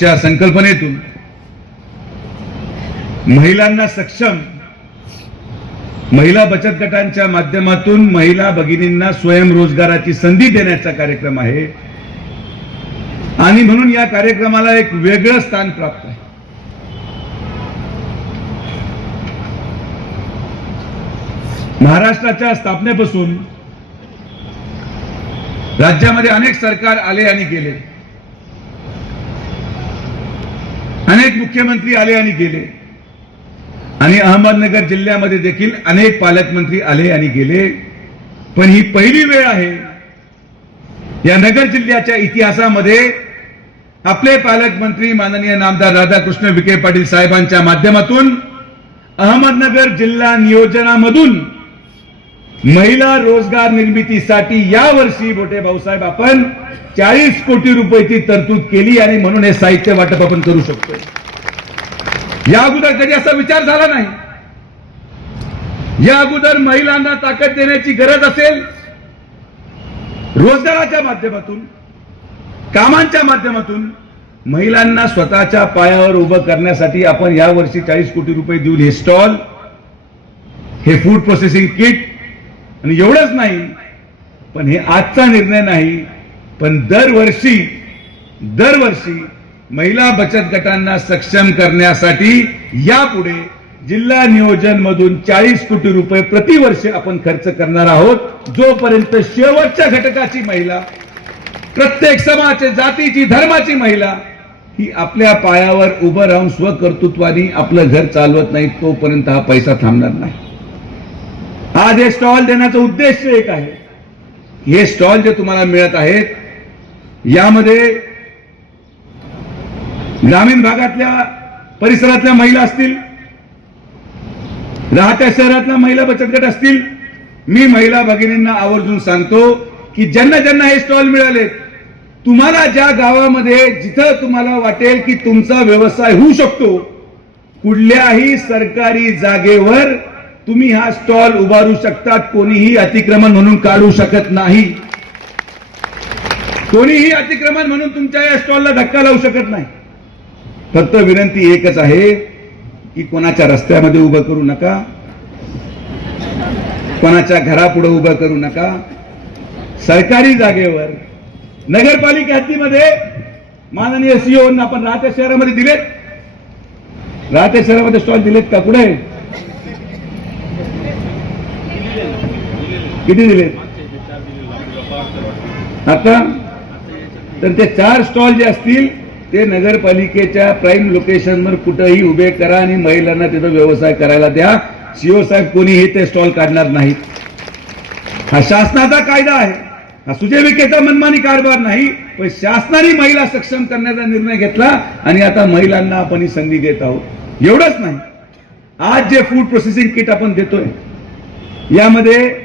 च्या संकल्पनेतून महिलांना सक्षम महिला बचत गटांच्या माध्यमातून महिला भगिनींना स्वयंरोजगाराची संधी देण्याचा कार्यक्रम आहे. आणि म्हणून या कार्यक्रमाला एक वेगळं स्थान प्राप्त आहे. महाराष्ट्राच्या स्थापनेपासून राज्यामध्ये अनेक सरकार आले आणि गेले. अनेक मुख्यमंत्री आले आणि गेले. आणि अहमदनगर जिल्ह्यामध्ये देखील अनेक पालकमंत्री आले आणि गेले. पण ही पहिली वेळ आहे. या नगर जिल्ह्याच्या इतिहासामध्ये आपले पालकमंत्री माननीय नामदार राधाकृष्ण विखे पाटील साहेबांच्या माध्यमातून अहमदनगर जिल्हा नियोजनामधून महिला रोजगार निर्मितीसाठी या वर्षी मोठे भाऊसाहेब आपण चाळीस कोटी रुपयाची तरतूद केली आणि म्हणून हे साहित्य वाटप आपण करू शकतो या अगोदर कधी असा विचार झाला नाही? या अगोदर महिलांना ताकद देण्याची गरज असेल रोजगाराच्या माध्यमातून कामांच्या माध्यमातून महिलांना स्वतःच्या पायावर उभं करण्यासाठी आपण या वर्षी चाळीस कोटी रुपये देऊन हे स्टॉल हे फूड प्रोसेसिंग किट आणि एवढंच नाही पण हे आजचा निर्णय नाही पण दरवर्षी दरवर्षी महिला बचत गटांना सक्षम करण्यासाठी यापुढे जिल्हा नियोजन मधून चाळीस कोटी रुपये प्रतिवर्ष आपण खर्च करणार आहोत. जोपर्यंत शेवटच्या घटकाची महिला प्रत्येक समाज जातीची धर्माची महिला ही आपल्या पायावर उभं राहून स्वकर्तृत्वाने आपलं घर चालवत नाही तोपर्यंत हा पैसा थांबणार नाही. आज हे स्टॉल देण्याचा उद्देश एक आहे. हे स्टॉल जे तुम्हाला मिळत आहेत यामध्ये ग्रामीण भागातल्या परिसरातल्या महिला असतील राहत्या शहरातल्या महिला बचत गट असतील मी महिला भगिनींना आवर्जून सांगतो की ज्यांना ज्यांना हे स्टॉल मिळाले तुम्हाला ज्या गावामध्ये जिथं तुम्हाला वाटेल की तुमचा व्यवसाय होऊ शकतो कुठल्याही सरकारी जागेवर तुम्ही हा स्टॉल उभारू शकतात कोणीही अतिक्रमण म्हणून काढू शकत नाही. कोणीही अतिक्रमण म्हणून तुमच्या या स्टॉलला धक्का लावू शकत नाही. फक्त विनंती एकच आहे की कोणाच्या रस्त्यामध्ये उभं करू नका कोणाच्या घरापुढे उभं करू नका. सरकारी जागेवर नगरपालिका हद्दीमध्ये माननीय सीओ आपण राहत्या शहरामध्ये दिलेत. राहत्या शहरामध्ये स्टॉल दिलेत का? कुठे? किती दिले? आता? तर ते चार स्टॉल जे असतील ते नगरपालिकेच्या प्राईम लोकेशनवर कुठंही उभे करा आणि महिलांना तिथं व्यवसाय करायला द्या. सीओ साहेब कोणीही ते स्टॉल काढणार नाहीत. हा शासनाचा कायदा आहे. हा सुजय विखेचा मनमानी कारभार नाही पण शासनाने महिला सक्षम करण्याचा निर्णय घेतला आणि आता महिलांना आपण ही संधी देत आहोत. एवढंच नाही. आज जे फूड प्रोसेसिंग किट आपण देतोय यामध्ये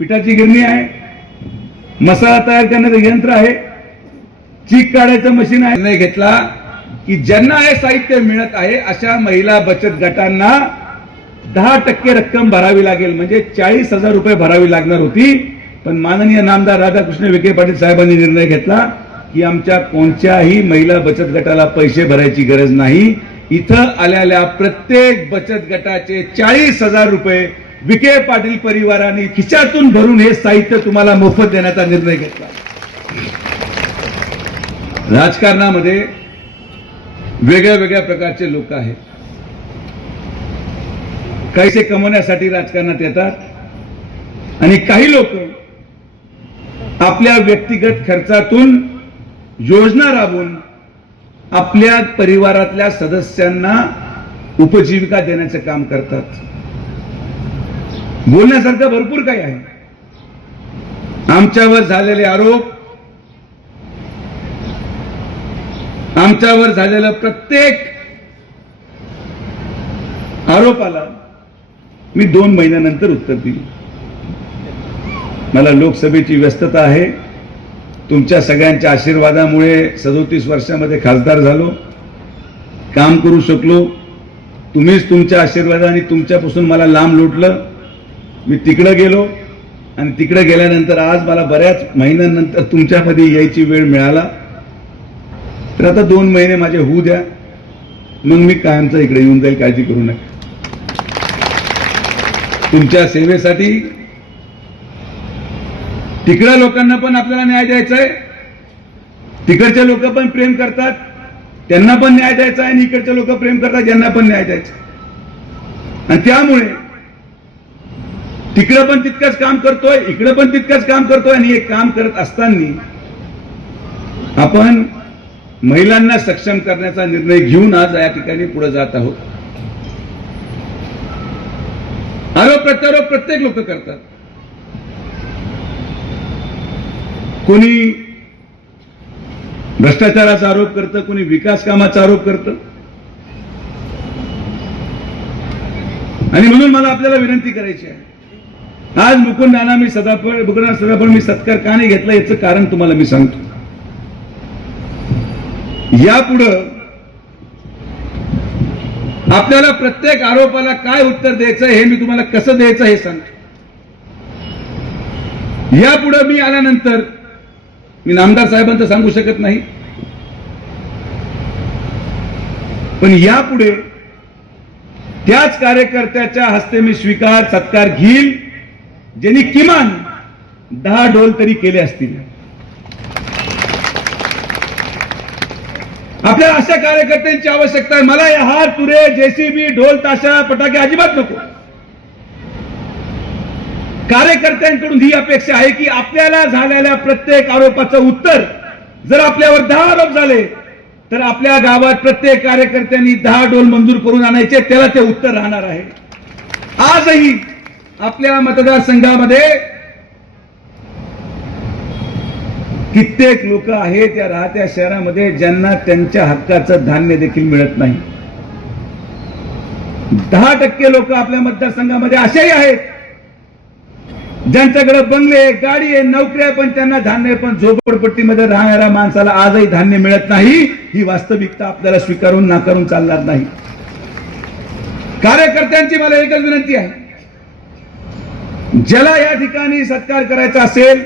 पिठाची गिरणी आहे मसाला तयार करण्याचं यंत्र आहे चीक काढायचं मशीन आहे. निर्णय घेतला की ज्यांना हे साहित्य मिळत आहे अशा महिला बचत गटांना दहा टक्के रक्कम भरावी लागेल. म्हणजे चाळीस हजार रुपये भरावी लागणार होती. पण माननीय नामदार राधाकृष्ण विखे पाटील साहेबांनी निर्णय घेतला की आमच्या कोणत्याही महिला बचत गटाला पैसे भरायची गरज नाही. इथं आलेल्या प्रत्येक बचत गटाचे चाळीस हजार रुपये विखे पाटील परिवाराने खिशातून भरून हे साहित्य तुम्हाला मोफत देण्याचा निर्णय घेतला. राजकारणामध्ये वेगळ्या वेगळ्या प्रकारचे लोक आहेत. काहीसे कमवण्यासाठी राजकारणात येतात. आणि काही लोक आपल्या व्यक्तिगत खर्चातून योजना राबवून आपल्या परिवारातल्या सदस्यांना उपजीविका देण्याचं काम करतात. बोलण्यासारखं भरपूर काही आहे. आमच्यावर झालेले आरोप आमच्यावर झालेलं प्रत्येक आरोपाला मी दोन महिन्यानंतर उत्तर दिली. मला लोकसभेची व्यस्तता आहे. तुमच्या सगळ्यांच्या आशीर्वादामुळे सदोतीस वर्षामध्ये खासदार झालो. काम करू शकलो. तुम्हीच तुमच्या आशीर्वादाने तुमच्यापासून मला लांब लुटलं. मी तिकडं गेलो आणि तिकडे गेल्यानंतर आज मला बऱ्याच महिन्यानंतर तुमच्यामध्ये यायची वेळ मिळाला. तर आता दोन महिने माझे होऊ द्या. मग मी कायमचा इकडे येऊन जाईल काळजी करू नका. तुमच्या सेवेसाठी तिकडल्या लोकांना पण आपल्याला न्याय द्यायचा आहे तिकडचे लोक पण प्रेम करतात. त्यांना पण न्याय द्यायचा आहे आणि इकडचे लोक प्रेम करतात ज्यांना पण न्याय द्यायचा आणि त्यामुळे तिकडं पण तितकंच काम करतोय इकडं पण तितकंच काम करतोय आणि हे काम करत असताना आपण महिलांना सक्षम करण्याचा निर्णय घेऊन आज या ठिकाणी पुढे जात आहोत. आरोप प्रत्यारोप प्रत्येक लोक करतात. कोणी भ्रष्टाचाराचा आरोप करतं कोणी विकास कामाचा आरोप करतं. आणि म्हणून मला आपल्याला विनंती करायची आहे आज मुकुंदाना मी सदाफळ बघणार सदाफळ मी सत्कार का नाही घेतला याचं कारण तुम्हाला मी सांगतो. यापुढं आपल्याला प्रत्येक आरोपाला काय उत्तर द्यायचं हे मी तुम्हाला कसं द्यायचं हे सांगतो. यापुढं मी आल्यानंतर मी नामदार साहेबांचं सांगू शकत नाही. पण यापुढे त्याच कार्यकर्त्याच्या हस्ते मी स्वीकार सत्कार घेईल. ज्यांनी किमान दहा डोल तरी केले असतील. आपल्या अशा कार्यकर्त्यांची आवश्यकता आहे. मला या हार तुरे जेसीबी ढोल ताशा पटाके अजिबात नको. कार्यकर्त्यांकडून ही अपेक्षा आहे की आपल्याला झालेल्या प्रत्येक आरोपाचं उत्तर जर आपल्यावर दहा आरोप झाले तर आपल्या गावात प्रत्येक कार्यकर्त्यांनी दहा डोल मंजूर करून आणायचे त्याला ते उत्तर राहणार आहे. आजही आपल्या मतदारसंघामध्ये कित्येक लोक आहेत या राहत्या शहरामध्ये ज्यांना त्यांच्या हक्काचं धान्य देखील मिळत नाही. दहा टक्के लोक आपल्या मतदारसंघामध्ये असेही आहेत. ज्यांच्याकडे बंगले गाडी आहे नोकरी आहे पण त्यांना धान्य पण झोपडपट्टीमध्ये राहणाऱ्या माणसाला आजही धान्य मिळत नाही ही वास्तविकता आपल्याला स्वीकारून नाकारून चालणार नाही. कार्यकर्त्यांची मला एकच विनंती आहे. ज्याला या ठिकाणी सत्कार करायचा असेल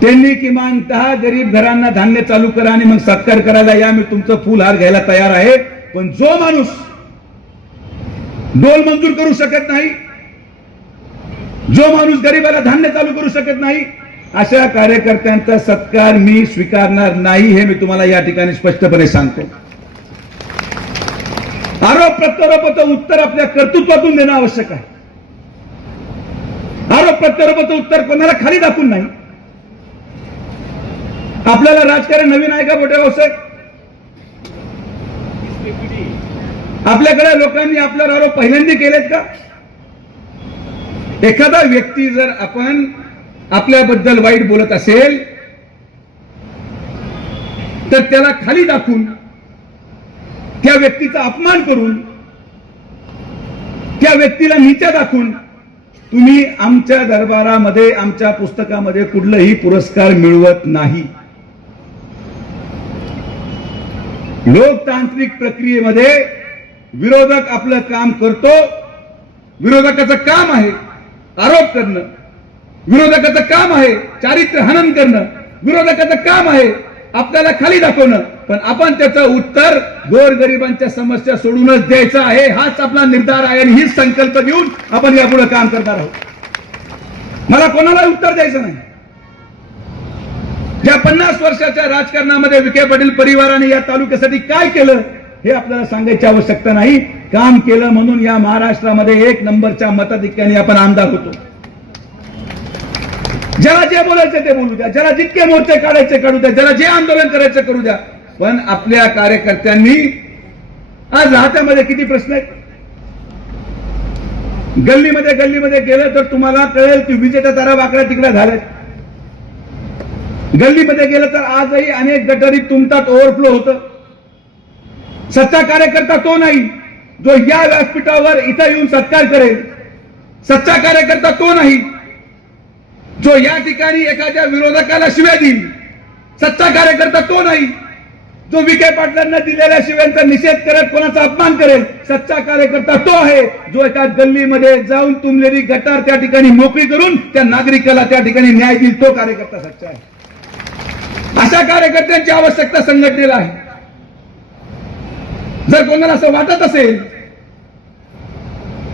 त्यांनी किमान दहा गरीब घरांना धान्य चालू करा आणि मग सत्कार करायला या मी तुमचं फुलहार घ्यायला तयार आहे. पण जो माणूस डोल मंजूर करू शकत नाही जो माणूस गरीबाला धान्य चालू करू शकत नाही अशा कार्यकर्त्यांचा सत्कार मी स्वीकारणार नाही हे मी तुम्हाला या ठिकाणी स्पष्टपणे सांगतो. आरोप प्रत्यारोपाचं उत्तर आपल्या कर्तृत्वातून देणं आवश्यक आहे. प्रत्यारोपाचं उत्तर कोणाला खाली दाखवून नाही. आपल्याला राजकारण नवीन आहे का मोठ्या साहेब? आपल्याकडे लोकांनी आपल्यावर आरोप पहिल्यांदा केलेत का? एखादा व्यक्ती जर आपण आपल्याबद्दल वाईट बोलत असेल तर त्याला खाली दाखवून त्या व्यक्तीचा अपमान करून त्या व्यक्तीला नीचा दाखवून तुम्ही आमच्या दरबारामध्ये आमच्या पुस्तकामध्ये कुठलंही पुरस्कार मिळवत नाही. लोकतांत्रिक प्रक्रियेमध्ये विरोधक आपलं काम करतो. विरोधकाचं काम आहे आरोप करणं. विरोधकाचं काम आहे चारित्र्य हनन करणं. विरोधकाचं काम आहे आपल्याला खाली दाखवणं. पण आपण त्याचं उत्तर गोरगरिबांच्या समस्या सोडूनच द्यायचं आहे. हाच आपला निर्धार आहे आणि हीच संकल्प घेऊन आपण यापुढे काम करणार आहोत. मला कोणाला उत्तर द्यायचं नाही. या पन्नास वर्षाच्या राजकारणामध्ये विखे पाटील परिवाराने या तालुक्यासाठी काय केलं हे आपल्याला सांगायची आवश्यकता नाही. काम केलं म्हणून या महाराष्ट्रामध्ये एक नंबरच्या मताधिक्याने आपण आमदार होतो. ज्याला जे बोलायचं ते बोलू द्या. ज्याला जितके मोर्चे काढायचे काढू द्या. ज्याला जे आंदोलन करायचं करू द्या. पण आपल्या कार्यकर्त्यांनी आज राहत्यामध्ये किती प्रश्न आहेत? गल्लीमध्ये गल्लीमध्ये गेलं तर तुम्हाला कळेल की विजेच्या तारा वाकड्या तिकडे झाल्यात. गल्लीमध्ये गेलं तर आजही अनेक गटारी तुमतात ओव्हरफ्लो होतं. सच्चा कार्यकर्ता तो नाही जो या व्यासपीठावर इथं येऊन सत्कार करेल. सच्चा कार्यकर्ता तो नाही. जो या ठिकाणी एखाद्या विरोधकाला शिव्या देईल सच्चा कार्यकर्ता तो नाही. जो विखे पाटलांना दिलेल्या शिव्यांचा निषेध करत कोणाचा अपमान करेल सच्चा कार्यकर्ता तो आहे. जो एका गल्लीमध्ये जाऊन तुंबलेली गटार त्या ठिकाणी मोकळी करून त्या नागरिकाला त्या ठिकाणी न्याय देईल तो कार्यकर्ता सच्चा आहे. अशा कार्यकर्त्यांची आवश्यकता संघटनेला आहे. जर कोणाला असं वाटत असेल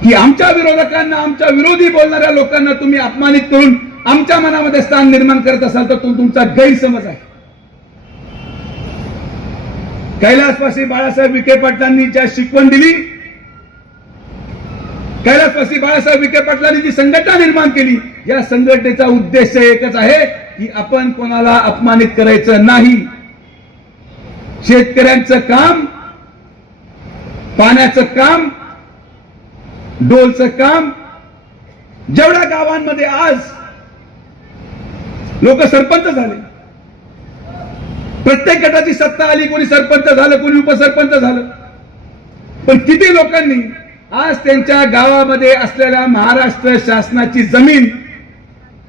की आमच्या विरोधकांना आमच्या विरोधी बोलणाऱ्या लोकांना तुम्ही अपमानित करून आमच्या मनामध्ये स्थान निर्माण करत असाल तर तो तुमचा गैरसमज आहे. कैलासवासी बाळासाहेब विखे पाटलांनी ज्या शिकवण दिली कैलासवासी बाळासाहेब विखे पाटलांनी जी संघटना निर्माण केली या संघटनेचा उद्देश एकच आहे की आपण कोणाला अपमानित करायचं नाही. शेतकऱ्यांचं काम पाण्याचं काम डोलचं काम जेवढ्या गावांमध्ये आज लोक सरपंच झाले. प्रत्येक गटाची सत्ता आली कोणी सरपंच झालं कोणी उपसरपंच झालं. पण किती लोकांनी आज त्यांच्या गावामध्ये असलेल्या महाराष्ट्र शासनाची जमीन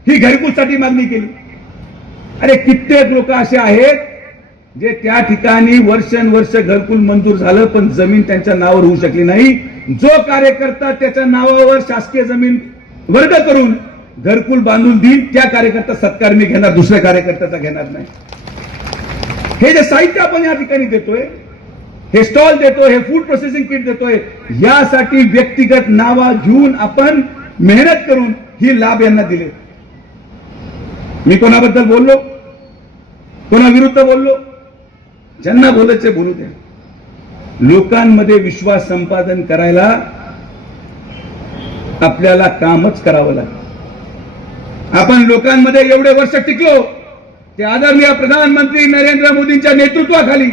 ही घरकुलसाठी मागणी केली. अरे कित्येक लोक असे आहेत जे त्या ठिकाणी वर्षानुवर्ष घरकुल मंजूर झालं पण जमीन त्यांच्या नावावर होऊ शकली नाही. जो कार्यकर्ता त्याच्या नावावर शासकीय जमीन वर्ग करून घरकुल बांधून देईन त्या कार्यकर्ता सत्कार मी घेणार दुसऱ्या कार्यकर्त्याचा घेणार नाही. हे जे साहित्य आपण या ठिकाणी देतोय हे स्टॉल देतोय हे फूड प्रोसेसिंग किट देतोय यासाठी व्यक्तिगत नावा घेऊन आपण मेहनत करून ही लाभ यांना दिले. मी कोणाबद्दल बोललो? कोणाविरुद्ध बोललो? ज्यांना बोलायचे बोलू द्या. लोकांमध्ये विश्वास संपादन करायला आपल्याला कामच करावं लागतं. आपण लोकांमध्ये एवढे वर्ष टिकलो ते आदरणीय प्रधानमंत्री नरेंद्र मोदींच्या नेतृत्वाखाली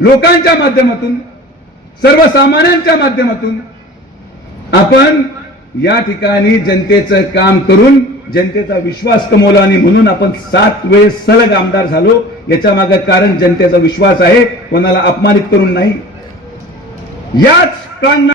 लोकांच्या माध्यमातून सर्वसामान्यांच्या माध्यमातून आपण या ठिकाणी जनतेचं काम करून जनतेचा विश्वास कमवला आणि म्हणून आपण सात वेळेस सलग आमदार झालो. याच्या मागे कारण जनतेचा विश्वास आहे कोणाला अपमानित करून नाही. याच प्रांगणात